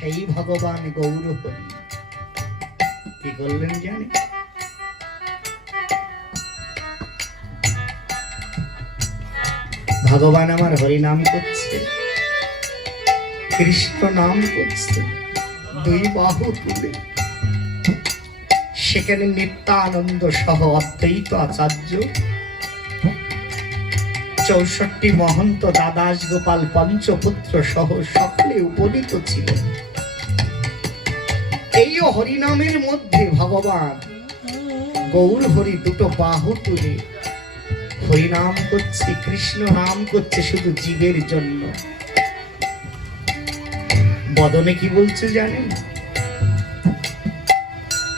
সেই ভগবান গৌর হরি কি করলেন জানি? ভগবান আমার হরি নাম করছে, কৃষ্ণ নাম করছে, দুই বাহু তুলে সেখানে নিত্যানন্দ সহ অদ্বৈত আচার্য, 64 মহন্ত, দাদাস গোপাল পঞ্চপুত্র সহ সকলে উপনীত ছিলেন। এই হরিনামের মধ্যে ভগবান গৌর হরি দুটো বাহু তুলে হরিনাম করছে, কৃষ্ণ নাম করছে শুধু জীবের জন্য। বদনে কি বলছে জানেন?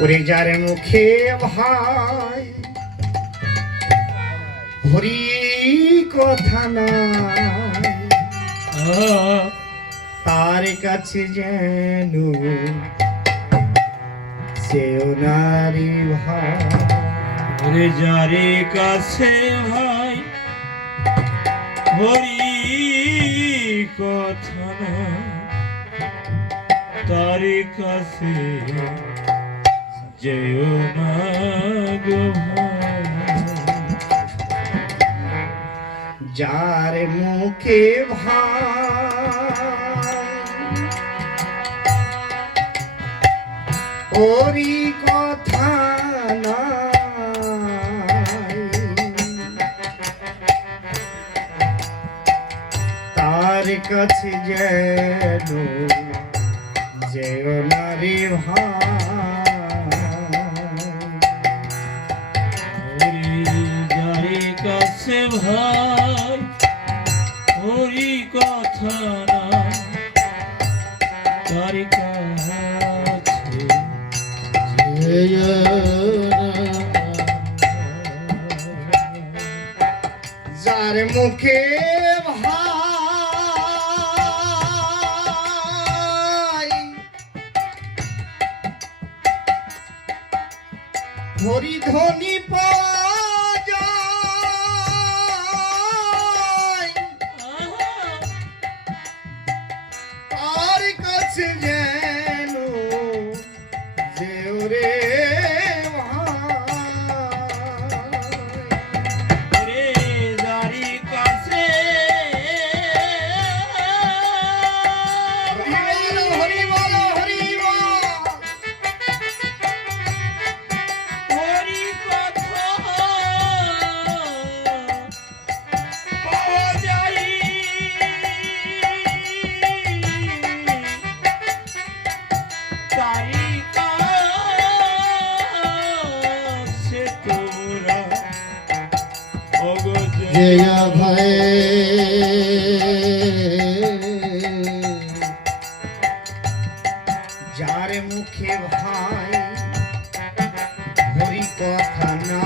ওরে যার মুখে ভাই হরি কথা নাই, তার কাছে যেন সেও নারী ভাই। ওরে যারে কাছে ভাই হরি কথা নাই, তার কাছে যেও না গো ভাই। যার মুখে ভাই হরি কথা নাই, তার কাছে যেন যেও নারী ভাই। যারে কাছে ভাই হরি কথা না, তার কাছে যার মুখে ভাই হরি ধ্বনি পাওয়া যায়, তার কাছে যেন যেও রে রে যারে কাছে হরি বল হরি বল। হরি কথা পাওয়া যায়, তারি কাছে তোরা অগজ জয়া ভাই যার মুখে ভাই হরি কথা না,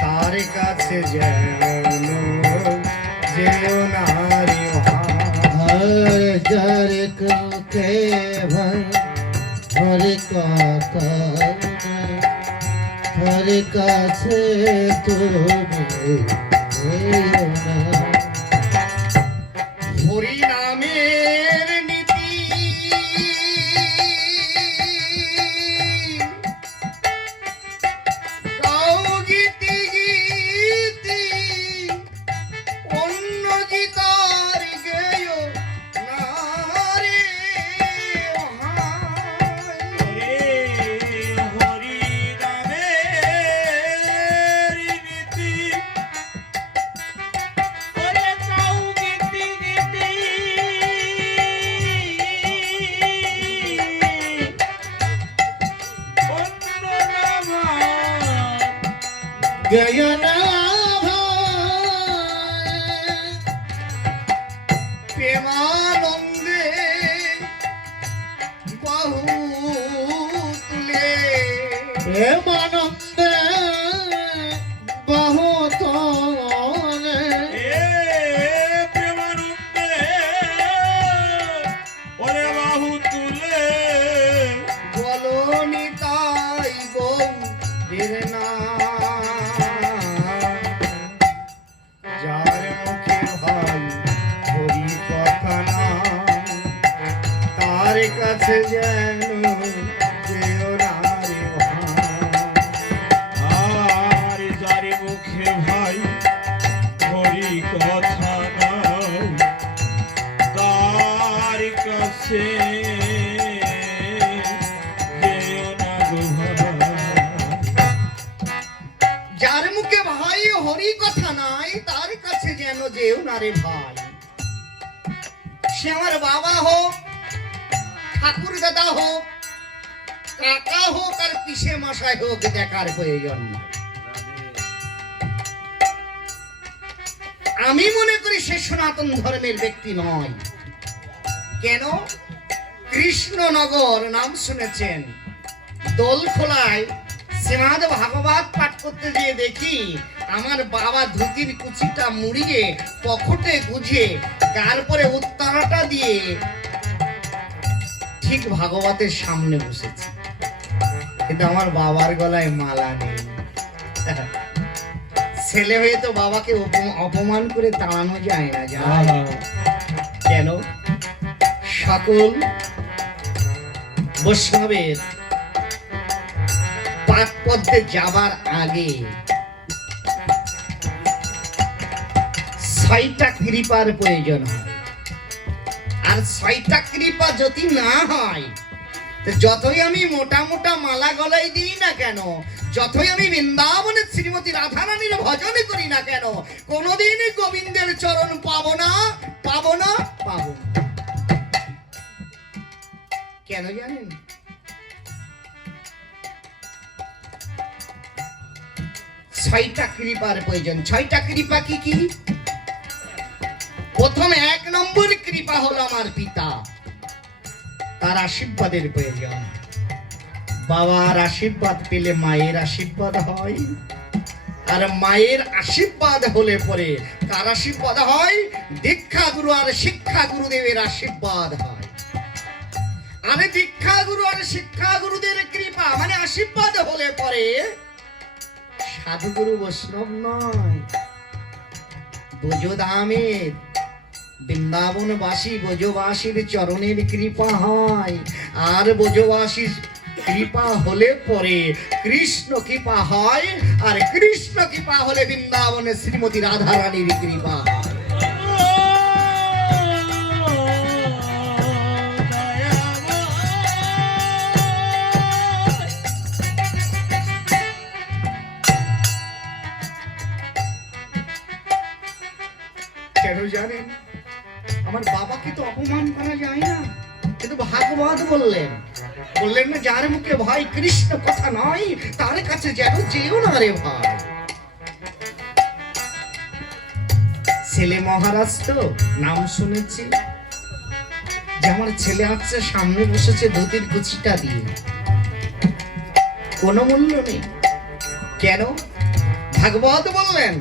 তার কাছে যেন যেও নারী ভাই। যার মুখে ভাই হরি কথা নাই, তার কাছে তুমি যেও না। হরি নামের নীতি গাও গীতি গীতি, অন্য গীতার গেয় না রে ভাই। রে হরি নামের নীতি, ওরে কাউ গীতি গীতি, অন্য নাম গয়না প্রেমানন্দে বাহু তুলে প্রেমানন্দে বাহু তোলে, প্রেমানন্দে ওরে বাহু তুলে বলো নিতাই গৌরের নাম। যার মুখে ভাই হরি কথা না, ধারে কাছে যেন যেও না রে ভাই। আর যার মুখে ভাই হরি কথা নাও তার কাছে যেও না গো ভাই। যার মুখে ভাই হরি কথা নাই তার কাছে যেন যেও না রে ভাই। সে আমার বাবা হোক, ঠাকুর দাদা হোক, কাকা হোক আর পিসে মশাই হোক, দেখার প্রয়োজন নাই। আমি মনে করি সে সনাতন ধর্মের ব্যক্তি নয়। কেন? কৃষ্ণনগর নাম শুনেছেন, দোলখোলায় শ্রীমদ ভাগবত পাঠ করতে গিয়ে দেখি আমার বাবা ধুতির কুচিটা মুড়িয়ে পকেটে গুজে গার পরে উত্তরাটা দিয়ে ঠিক ভাগবতের সামনে বসেছে, কিন্তু আমার বাবার গলায় মালা নেই। ছেলে হয়ে তো বাবাকে অপমান করে তাড়ানো যায় না, যায়? কেন? সকল বৈষ্ণবের পাক পদ্মে যাবার আগে 6টা কৃপার প্রয়োজন হয়। আর 6টা কৃপা যদি না হয়, তো যতই আমি মোটা মোটা মালা গলায় দিই না কেন, যতই আমি বৃন্দাবনের শ্রীমতী রাধারানীর ভজন করি না কেন, কোনোদিন গোবিন্দের চরণ পাবো না, পাবো না, পাবো না। কেন জানেন? ছয়টা কৃপার প্রয়োজন। 6টা কৃপা কি কি? প্রথম 1 নম্বর কৃপা হলো আমার পিতা, তার আশীর্বাদের প্রয়োজন। বাবার আশীর্বাদ পেলে মায়ের আশীর্বাদ হয়, আর মায়ের আশীর্বাদ হলে পরে কার আশীর্বাদ হয়? দীক্ষা গুরু আর শিক্ষা গুরুদেবের আশীর্বাদ হয়। আরে দীক্ষা গুরু আর শিক্ষা গুরুদের কৃপা মানে আশীর্বাদ হলে পরে সাধুগুরু বৈষ্ণব নয়, বোঝধামের বৃন্দাবনবাসী বোঝবাসীর চরণের কৃপা হয়। আর বোঝবাসীর কৃপা হলে পরে কৃষ্ণ কৃপা হয়, আর কৃষ্ণ কৃপা হলে বৃন্দাবনের শ্রীমতী রাধারানীর কৃপা হয়। কেন জানেন? আমার বাবাকে তো অপমান করা যায় না, কিন্তু ভাগবত বললেন, বললেন না যার মুখে ভাই কৃষ্ণ কথা নয় তার কাছে যেন যেও না রে ভাই। ছেলে মহারাজ তো নাম শুনেছি, যে আমার ছেলে আসছে সামনে বসেছে ধুতির কুচিটা দিয়ে, কোনো মূল্য নেই। কেন? ভাগবত বললেন,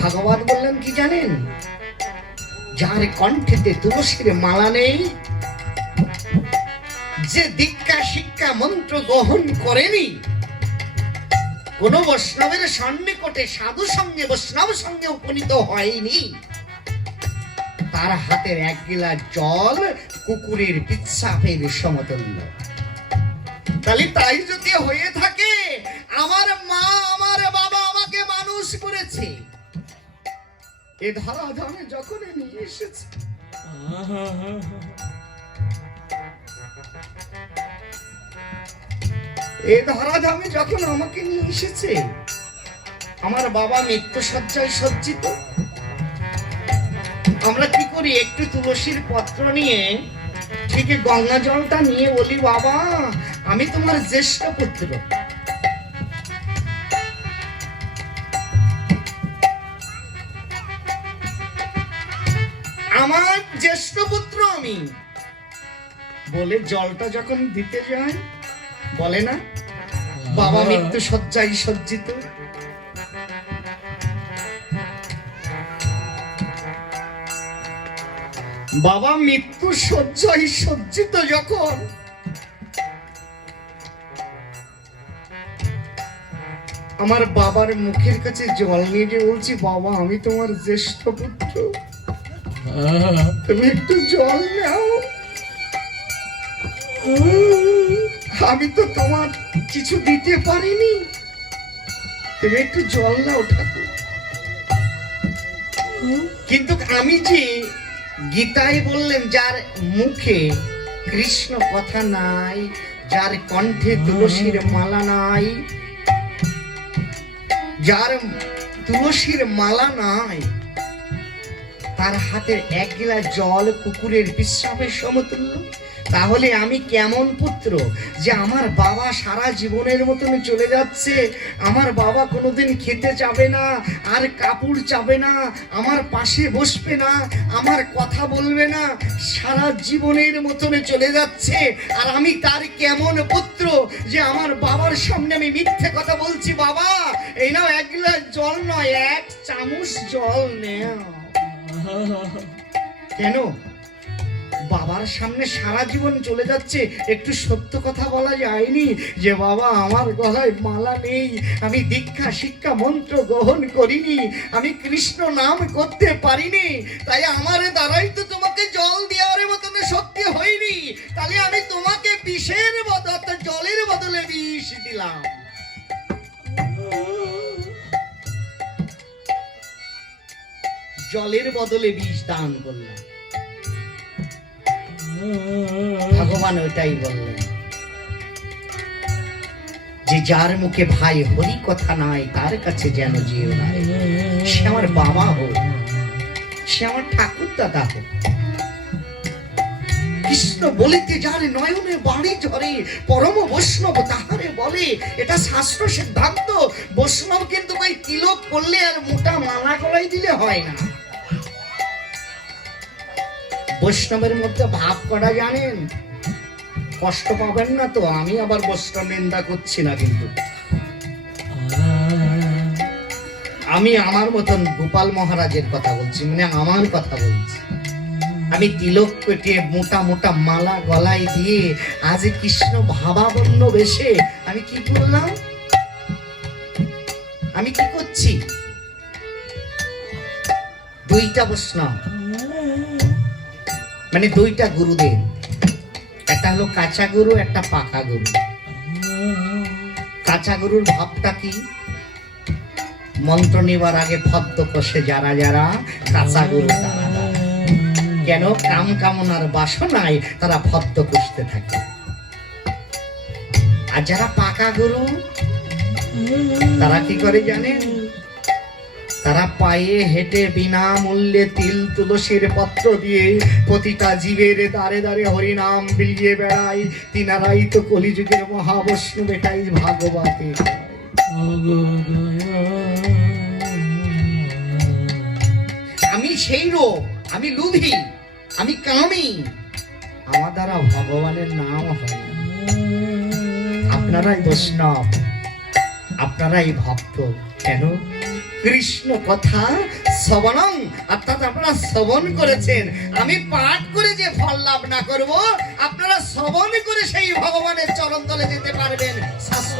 ভাগবত বললেন কি জানেন? যার কণ্ঠেতে তুলসীর মালা নেই, যে দীক্ষা শিক্ষা মন্ত্র গ্রহণ করেনি, কোন বৈষ্ণবের সন্নিকটে সাধু সঙ্গে বৈষ্ণব সঙ্গে উপনীত হয়নি, তার হাতের 1 গিলাস জল কুকুরের পিচ্ছাপের সমতুল্য। তাহলে তাই যদি হয়ে থাকে, আমার মা আমার বাবা আমাকে মানুষ করেছে, এ ধরাধামে যখন নিয়ে এসেছে, এ ধরাধামে যখন আমাকে নিয়ে এসেছে, আমার বাবা মৃত্যু শয্যায় সজ্জিত, আমরা কি করি? একটু তুলসীর পত্র নিয়ে ঠিক গঙ্গা জলটা নিয়ে বলি, বাবা আমি তোমার জ্যেষ্ঠ পুত্র, আমার জ্যেষ্ঠ পুত্র আমি, বলে জলটা যখন দিতে যায় বলে না বাবা মৃত্যু শয্যায় সজ্জিত। বাবা মৃত্যু শয্যায় সজ্জিত যখন, আমার বাবার মুখের কাছে জল নিয়ে যে বলছি, বাবা আমি তোমার জ্যেষ্ঠ পুত্র, তুমি একটু জল নাও। আমি তো তোমার কিছু দিতে পারিনি, তুমি একটু জল দাও ঠাকুর। কিন্তু আমি যে গীতায় বললেন, যার মুখে কৃষ্ণ কথা নাই, যার কণ্ঠে তুলসীর মালা নাই, যার তুলসীর মালা নাই, তার হাতের এক গিলাস জল কুকুরের বিশ্রামের সমতুল্য। তাহলে আমি কেমন পুত্র যে আমার বাবা সারা জীবনের মতন চলে যাচ্ছে, আমার বাবা কোনোদিন খেতে চাবে না, আর কাপড় চাবে না, আমার পাশে বসবে না, আমার কথা বলবে না, সারা জীবনের মতন চলে যাচ্ছে, আর আমি তার কেমন পুত্র যে আমার বাবার সামনে আমি মিথ্যে কথা বলছি, বাবা এই নাও এক গ্লাস জল নয়, এক চামচ জল নেও। কেন? বাবার সামনে সারা জীবন চলে যাচ্ছে, একটু সত্য কথা বলা যায়নি যে বাবা আমার গলায় মালা নেই, আমি দীক্ষা শিক্ষা মন্ত্র গ্রহণ করিনি, আমি কৃষ্ণ নাম করতে পারিনি, তাই আমার দ্বারাই তো তোমাকে জল দেওয়ার মতন শক্তি হয়নি, তাহলে আমি তোমাকে বিষের বদলে, জলের বদলে বিষ দিলাম। জলের বদলে বিষ দান করলাম। ভগবান ওটাই বললেন যে যার মুখে ভাই হরি কথা নাই, তার কাছে যেন যেও না। সে আমার বাবা হোক, সে আমার ঠাকুর দাদা হোক, কৃষ্ণ বলিতে যার নয়নে বাড়ি ঝরে, পরম বৈষ্ণব তাহারে বলে। এটা শাস্ত্র সিদ্ধান্ত। বৈষ্ণব কিন্তু ওই তিলক করলে আর মোটা মালা গলায় দিলে হয় না। বৈষ্ণবের মধ্যে ভাব করা জানেন, কষ্ট পাবেন না তো। আমি আবার বৈষ্ণব নিন্দা করছি না, কিন্তু আমি আমার মতন গোপাল মহারাজের কথা বলছি, মানে আমার কথা বলছি। আমি তিলক কেটে মোটা মোটা মালা গলায় দিয়ে আজ কৃষ্ণ ভাবাবন্য বেশে আমি কি করলাম? আমি কি করছি? দুইটা বৈষ্ণব, মানে দুইটা গুরুদেব, একটা হলো কাঁচা গুরু, একটা পাকা গুরু। কাঁচা গুরুর ভাবটা কি? মন্ত্র নেবার আগে ফদ্দ কষে যারা যারা কাঁচা গুরু তারা কেন কাম কামনার বাসনায় তারা ফদ্দ কষতে থাকে। আর যারা পাকা গুরু তারা কি করে জানেন? তারা পায়ে হেঁটে বিনামূল্যে তিল তুলসীর পত্র দিয়ে প্রতিটা জীবের দাঁড়ে দাঁড়ে হরিনাম বিলিয়ে বেড়ায়। তিনারাই তো কলিযুগের মহাবৈষ্ণব, এটাই ভাগবতে। আমি সেই রূপ, আমি লোভী, আমি কামী, আমার দ্বারা ভগবানের নাম হয় না। আপনারাই বৈষ্ণব, আপনারাই ভক্ত। কেন? কৃষ্ণ কথা শ্রবণং, অর্থাৎ আপনারা শ্রবণ করেছেন। আমি পাঠ করে যে ফল লাভ না করব, আপনারা শ্রবণ করে সেই ভগবানের চরণ তলে যেতে পারবেন। শাস্ত্র